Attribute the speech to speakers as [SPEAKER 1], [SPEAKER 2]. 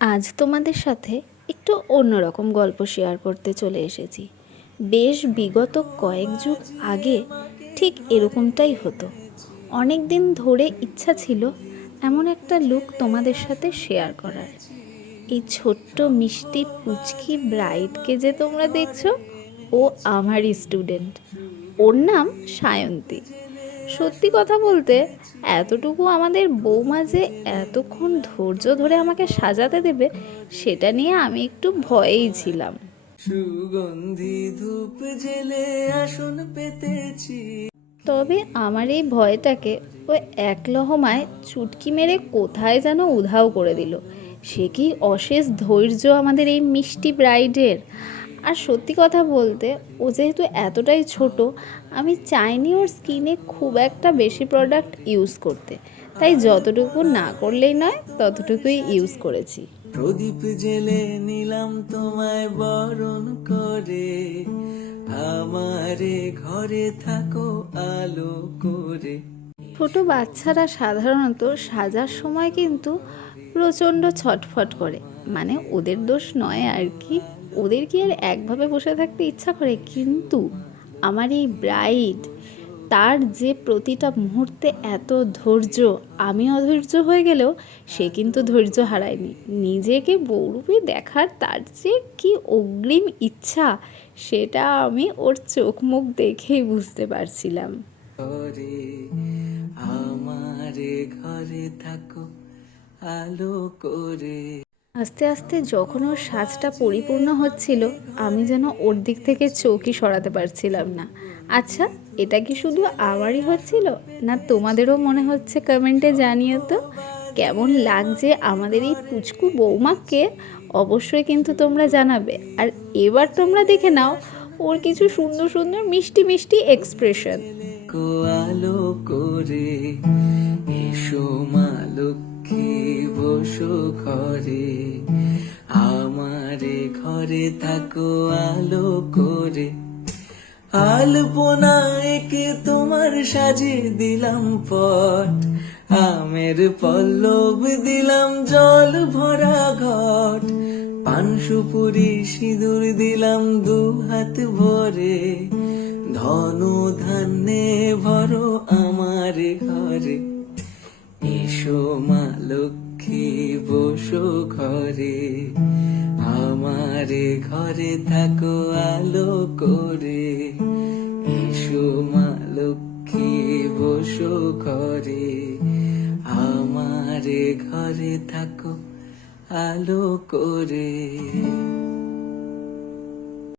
[SPEAKER 1] আজ তোমাদের সাথে একটু অন্যরকম গল্প শেয়ার করতে চলে এসেছি। বেশ বিগত কয়েক যুগ আগে ঠিক এরকমটাই হতো। অনেক দিন ধরে ইচ্ছা ছিল এমন একটা লুক তোমাদের সাথে শেয়ার করার। এই ছোট্ট মিষ্টি পুচকি ব্রাইডকে যে তোমরা দেখছ, ও আমারই স্টুডেন্ট ওর নাম সায়ন্তী। সত্যি কথা বলতে এতটুকু আমাদের বৌমা যে এতক্ষণ ধৈর্য ধরে আমাকে সাজাতে দেবে সেটা নিয়ে আমি একটু ভয়েই ছিলাম।
[SPEAKER 2] সুগন্ধি ধূপ জেলে আসন পেতেছি।
[SPEAKER 1] তবে আমার এই ভয়টাকে ও এক লহমায় চুটকি মেরে কোথায় যেন উধাও করে দিল। সে কি অশেষ ধৈর্য আমাদের এই মিষ্টি ব্রাইডের? আর সত্যি কথা বলতে ও যেহেতু এতটাই ছোট আমি চাইনি ওর স্কিনে খুব একটা বেশি প্রোডাক্ট ইউজ করতে। তাই যতটুকু না করলেই নয় ততটুকুই ইউজ করেছি।
[SPEAKER 2] প্রদীপ জেলে নিলাম তোমায় বরণ করে আমারে ঘরে থাকো আলো করে।
[SPEAKER 1] ছোট বাচ্চারা সাধারণত সাজার সময় কিন্তু প্রচণ্ড ছটফট করে মানে ওদের দোষ নয় আর কি। ওদের কি আর একভাবে বসে থাকতে ইচ্ছা করে? কিন্তু আমার এই ব্রাইড, তার যে প্রতিটা মুহূর্তে এত ধৈর্য, আমি অধৈর্য হয়ে গেলেও সে কিন্তু ধৈর্য হারায়নি। নিজেকে বৌরূপে দেখার তার যে কি অগ্রিম ইচ্ছা, সেটা আমি ওর চোখ মুখ দেখেই বুঝতে পারছিলাম।
[SPEAKER 2] আমারে ঘরে থাকো, আলো করে।
[SPEAKER 1] আস্তে আস্তে যখন ওর সাজটা পরিপূর্ণ হচ্ছিল, আমি যেন ওর দিক থেকে চৌকি সরাতে পারছিলাম না। আচ্ছা এটা কি শুধু আমারই হচ্ছিল, না তোমাদেরও মনে হচ্ছে কমেন্টে জানিও তো? কেমন লাগছে আমাদের এই পুচকু বৌমাকে? অবশ্যই কিন্তু তোমরা জানাবে। আর এবার তোমরা দেখে নাও, ওর কিছু সুন্দর সুন্দর মিষ্টি মিষ্টি এক্সপ্রেশন।
[SPEAKER 2] করে ঘরে আমারে ঘরে থাকো, আলো করে। আলপনা একে তোমার সাজিয়ে দিলাম পট, আমের পল্লব দিলাম জল ভরা ঘট। পান সুপুরি সিঁদুর দিলাম দু হাত ভরে, ধন ধান্যে ভরো আমার ঘরে। এসো মা বসো ঘরে আমার ঘরে থাকো আলো করে, এসো মা লক্ষ্মী বসো ঘরে আমার ঘরে থাকো আলো করে।